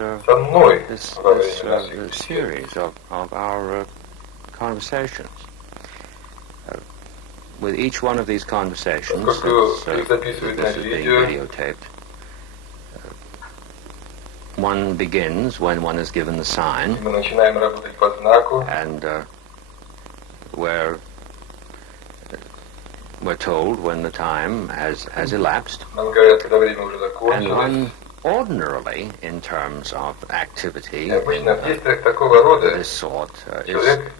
со мной this во время наших бесед. series of our conversations. With each one of these conversations that's being videotaped, one begins when one is given the sign, Мы начинаем работать по знаку, and we're told when the time has elapsed, нам говорят, когда время уже and закончилось. one ordinarily, in terms of activity И обычно в действиях такого рода of this sort, is человек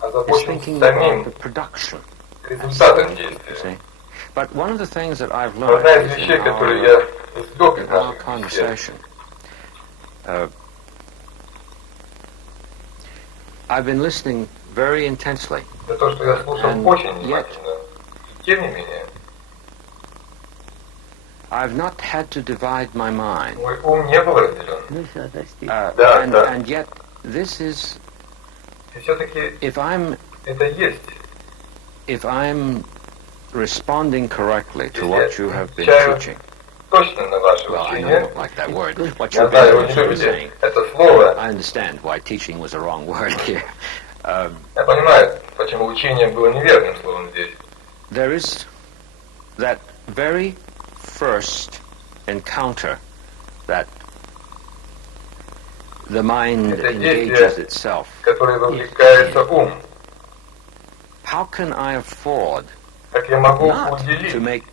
озабочен thinking about самим the production. результатом You действия. see? But one of the things that I've Но learned одна из is вещей, in которые я извлек из our наших бесед, conversation, I've been listening very intensely, это то, что я слушал And очень yet- внимательно. И тем не менее, I've not had to divide my mind. мой ум не был разделен. Да, And, да. and yet, this is, И все-таки if I'm это есть. responding correctly to Если what you я have been отвечаю teaching, точно на ваше well, I know you учение, don't like that word, what я you've знаю, вы been не actually любите saying. это слово. I understand why teaching was a wrong word here. Я понимаю, почему учение было неверным словом здесь. There is that very first encounter that the mind Это engages действие, itself. которое вовлекается ум. How can I afford Как я могу not to уделить make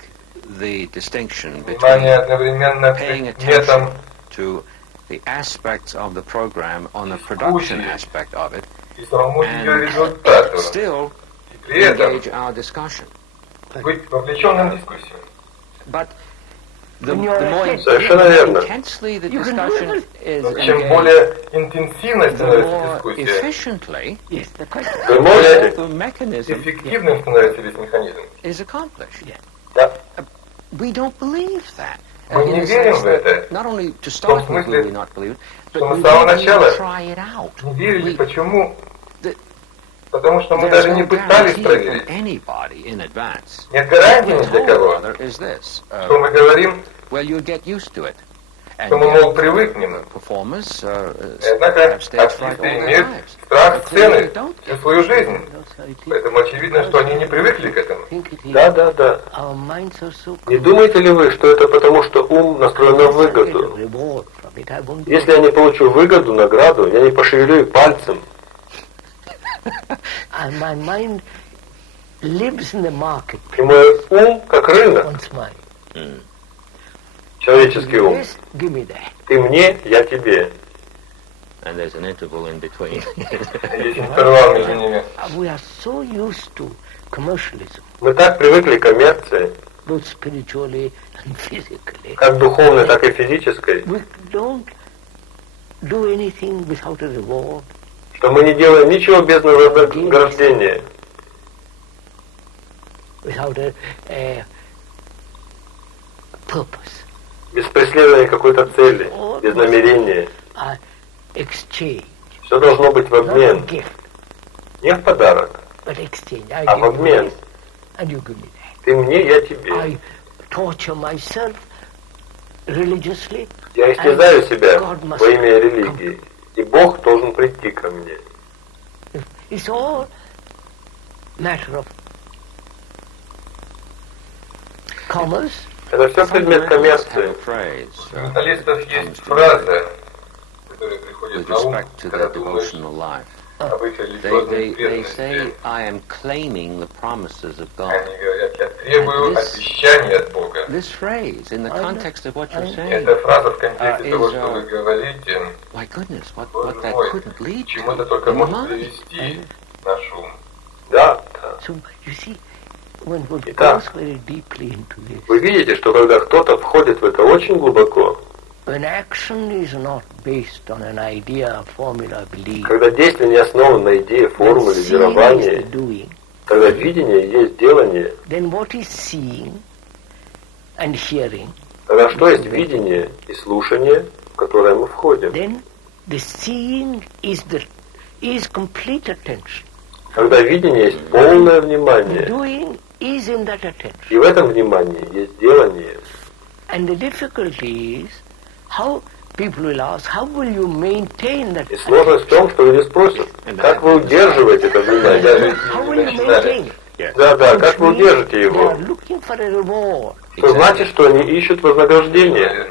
the distinction внимание between одновременно paying предметам attention to the aspects of the program on the production aspect of it и самому ее and результату, still и при этом engage our discussion? быть вовлеченным в дискуссию? But the more Совершенно верно. intensely the discussion is Но чем engaged, более интенсивной the становится more дискуссия, efficiently Вы можете? the mechanism эффективным становится весь механизм. is accomplished. Да. We don't believe that. Мы не In a верим sense в that это. not only to start with смысле, do we not believe it, but что мы we с самого didn't even начала try it out. Не верили. We- Почему? the- Потому что мы There's даже no не пытались guarantee from проверить. anybody in advance. Нет What гарантии we ни для told кого. rather is this. Что мы говорим, Well, you get used to it. And что мы, yet, мол, привыкнем. performers Однако have stage fright артисты all their имеют lives. страх They сцены clearly don't всю get свою жизнь. Поэтому очевидно, что они не привыкли к этому. Да. Не думаете ли вы, что это потому, что ум настроен на выгоду? Если я не получу выгоду, награду, я не пошевелю и пальцем. И мой ум как рынок, человеческий ум. Ты мне, я тебе. And there's an interval in between. Есть интервал между ними. Мы так привыкли к коммерции, как духовной, так и физической, что мы не делаем ничего без вознаграждения, без преследования какой-то цели, без намерения. Все должно быть в обмен. Не в подарок, а в обмен. Ты мне, я тебе. Я истязаю себя во имя религии, и Бог должен прийти ко мне. Это все предмет коммерции. У металлистов есть фраза, которая приходит With на ум, respect to когда their думаешь devotional life. об их They религиозной say, преданности. I am claiming the promises of God. Они говорят, я требую обещаний от Бога. This phrase, in the context of what you're saying, Эта фраза в контексте is, того, что вы говорите, my goodness, what Боже that мой, couldn't lead к чему это to только in the может mind. привести наш ум. Да. Итак, вы видите, что когда кто-то входит в это очень глубоко, когда действие не основано на идее, формуле, веровании, когда видение есть делание, тогда что есть видение и слушание, в которое мы входим? Когда видение есть полное внимание, и в этом внимании есть делание. И сложность в том, что люди спросят, как вы удерживаете это внимание? Да, как вы удержите его? То значит, что они ищут вознаграждение.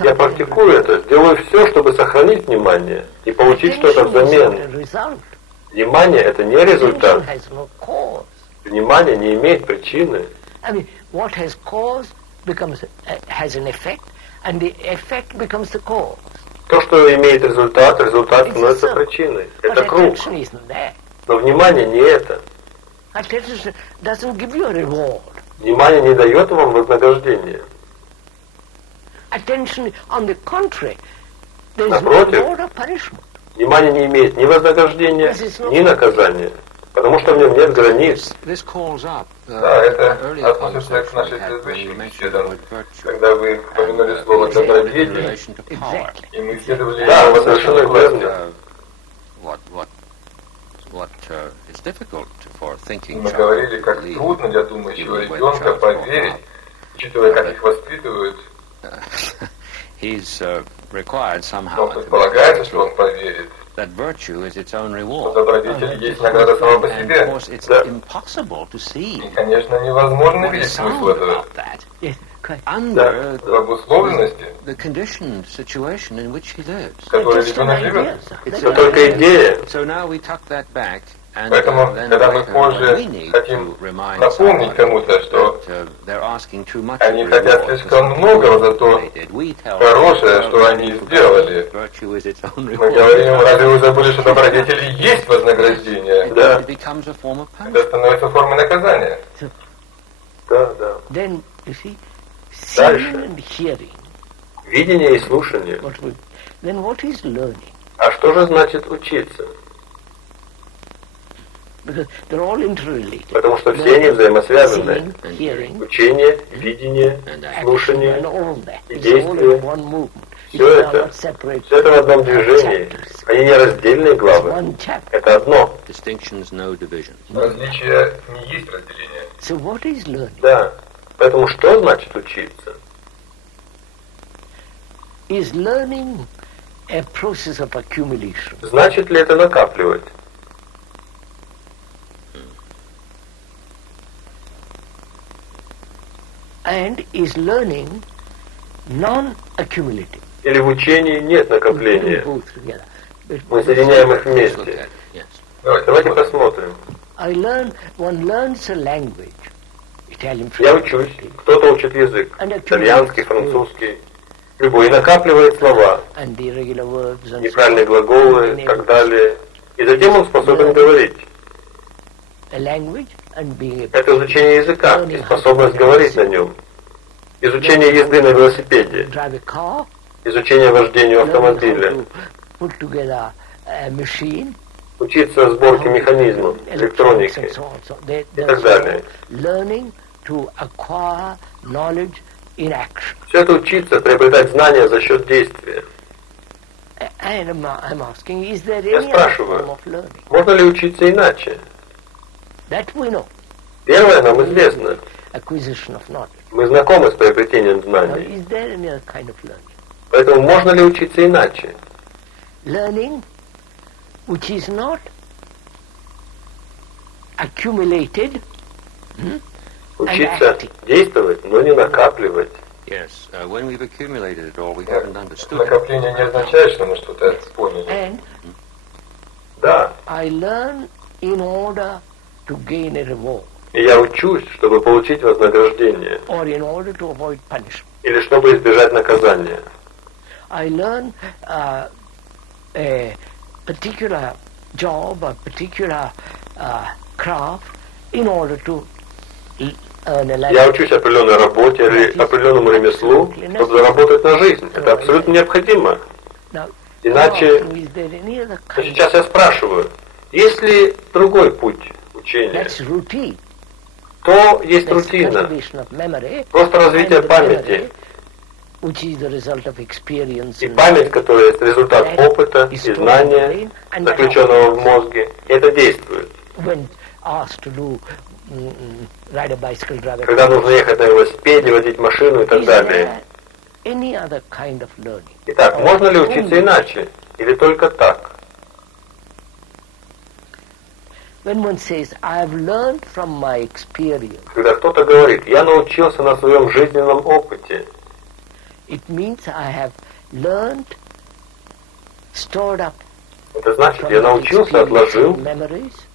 Я практикую это, сделаю все, чтобы сохранить внимание и получить что-то взамен. Внимание — это не результат. Внимание не имеет причины. То, что имеет результат, результат становится причиной. Это круг. Но внимание не это. Внимание не дает вам вознаграждения. Напротив, внимание не имеет ни вознаграждения, ни наказания, потому что в нем нет границ. Да, это относится к нашей предыдущей беседам, когда вы упомянули слово «добродетель», и мы исследовали... Да, вы совершенно верно. Мы говорили, как трудно для думающего ребенка поверить, учитывая, как их воспитывают. Но предполагается, что он поверит, что добродетель есть награда сама по себе. И, конечно, невозможно видеть смысл этого. В обусловленности, в которой ребенок живет. Это только идея. Поэтому, когда мы позже хотим напомнить кому-то, что они хотят слишком многого за то хорошее, что они сделали, мы говорим, разве вы забыли, что добродетели есть вознаграждение? Да. Это становится формой наказания. Да. Дальше. Видение и слушание. А что же значит учиться? Потому что все они взаимосвязаны. Учение, видение, слушание и действие. Все это в одном движении. Они не раздельные главы. Это одно. Различия не есть разделение. Да. Поэтому что значит учиться? Значит ли это накапливать? Или в учении нет накопления? Мы соединяем их вместе. Давайте посмотрим. Я учусь, кто-то учит язык, итальянский, французский, любой, и накапливает слова, неправильные глаголы и так далее. И затем он способен говорить. Это изучение языка и способность говорить на нем. Изучение езды на велосипеде. Изучение вождению автомобиля. Учиться сборке механизмов, электроники и так далее. Все это учиться, приобретать знания за счет действия. Я спрашиваю, можно ли учиться иначе? Первое нам известно. Мы знакомы с приобретением знаний. Поэтому можно ли учиться иначе? Учиться действовать, но не накапливать. Накопление не означает, что мы что-то поняли. Да. И я учусь, чтобы получить вознаграждение. Или чтобы избежать наказания. Я учусь определенной работе или определенному ремеслу, чтобы заработать на жизнь. Это абсолютно необходимо. Иначе, сейчас я спрашиваю, есть ли другой путь учения? То есть рутина, просто развитие памяти. И память, которая есть результат опыта и знания, заключенного в мозге, это действует. когда нужно ехать на велосипеде, водить машину и так далее. Итак, можно ли учиться иначе? Или только так? Когда кто-то говорит, я научился на своем жизненном опыте, это значит, я научился, отложил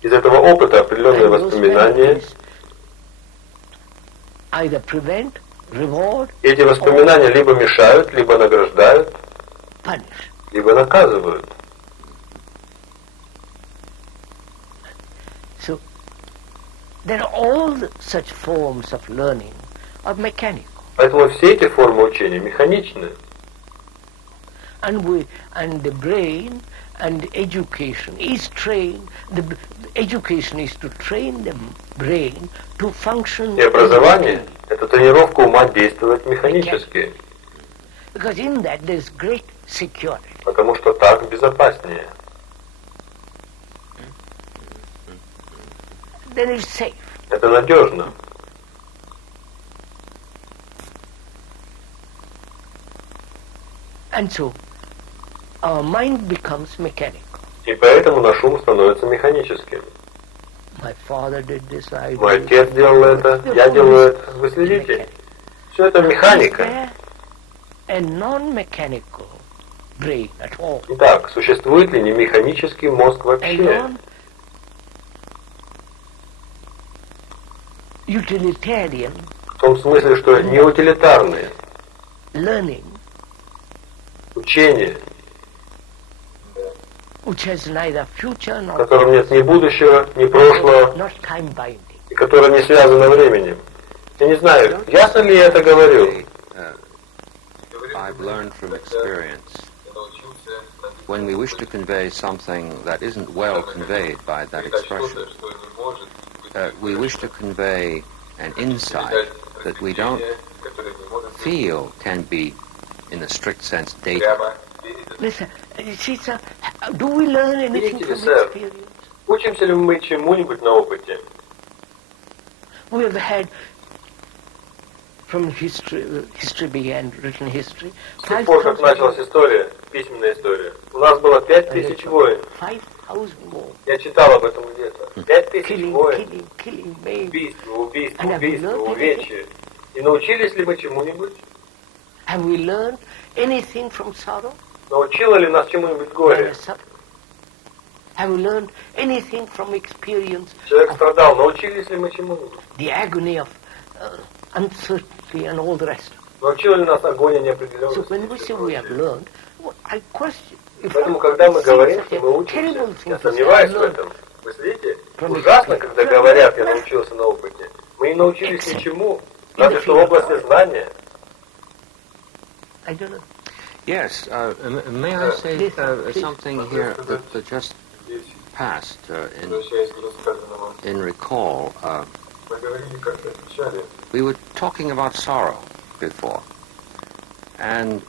из этого опыта определенные воспоминания. И эти воспоминания либо мешают, либо награждают, либо наказывают. Поэтому все эти формы учения механичны. And the brain and education is trained. The education is to train the brain to function. И образование — это тренировка ума действовать механически. Because in that there is great security. Потому что так безопаснее. Then it's safe. Это надежно. And so our mind becomes mechanical. И поэтому наш ум становится механическим. My father did this, I Мой отец делал это, я делаю это. Вы следите? Все это механика. A non-mechanical brain at all. Итак, существует ли не механический мозг вообще? Utilitarian. В том смысле, что не утилитарные. Learning. Учение, в котором нет ни будущего, ни прошлого, и которое не связано временем. Я не знаю, ясно ли я это говорю? I've learned from experience. When we wish to convey something that isn't well conveyed by that expression, we wish to convey an insight that we don't feel can be in a strict sense, data. Listen, see, sir, do we learn anything from experience? Учимся ли мы чему-нибудь на опыте? We have had, from history began, written history. С тех пор, как началась история, письменная история, у нас было 5000 войн. Я читал об этом где-то. 5000 войн. Убийство, увечья. И научились ли мы чему-нибудь? Have we learned anything from sorrow? Научило ли нас чему-нибудь горе? Have we learned anything from experience? Человек страдал, научились ли мы чему-нибудь? The agony of uncertainty and all the rest. Научила ли нас агония неопределенности? So when we say we have learned, I question. Поэтому, когда мы говорим, что мы учимся, я сомневаюсь в этом. Вы следите? Ужасно, когда говорят, я научился на опыте. Мы не научились ничему, разве что в области знания. I don't know. Yes, may I say something here that just passed in recall? We were talking about sorrow before, and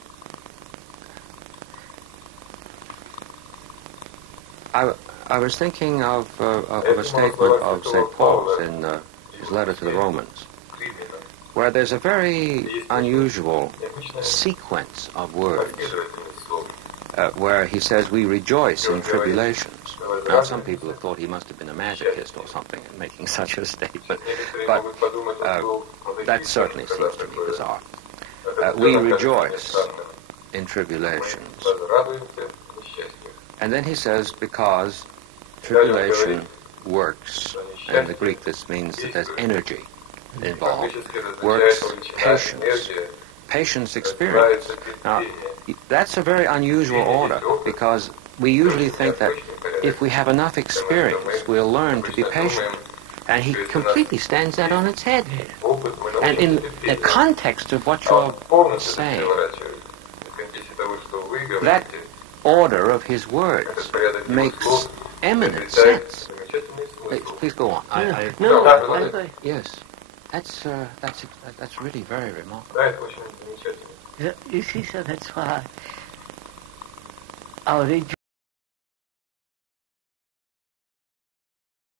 I was thinking of a statement of St. Paul's in his letter to the Romans, where there's a very unusual sequence of words, where he says, we rejoice in tribulations. Now, some people have thought he must have been a masochist or something in making such a statement, but that certainly seems to me bizarre. We rejoice in tribulations. And then he says, because tribulation works, and in the Greek this means that there's energy involved, works patience. Patience experience. Now, that's a very unusual order, because we usually think that if we have enough experience, we'll learn to be patient. And he completely stands that on its head. And in the context of what you're saying, that order of his words makes eminent sense. Please go on. Yes. That's really very remarkable. You see, sir, that's why our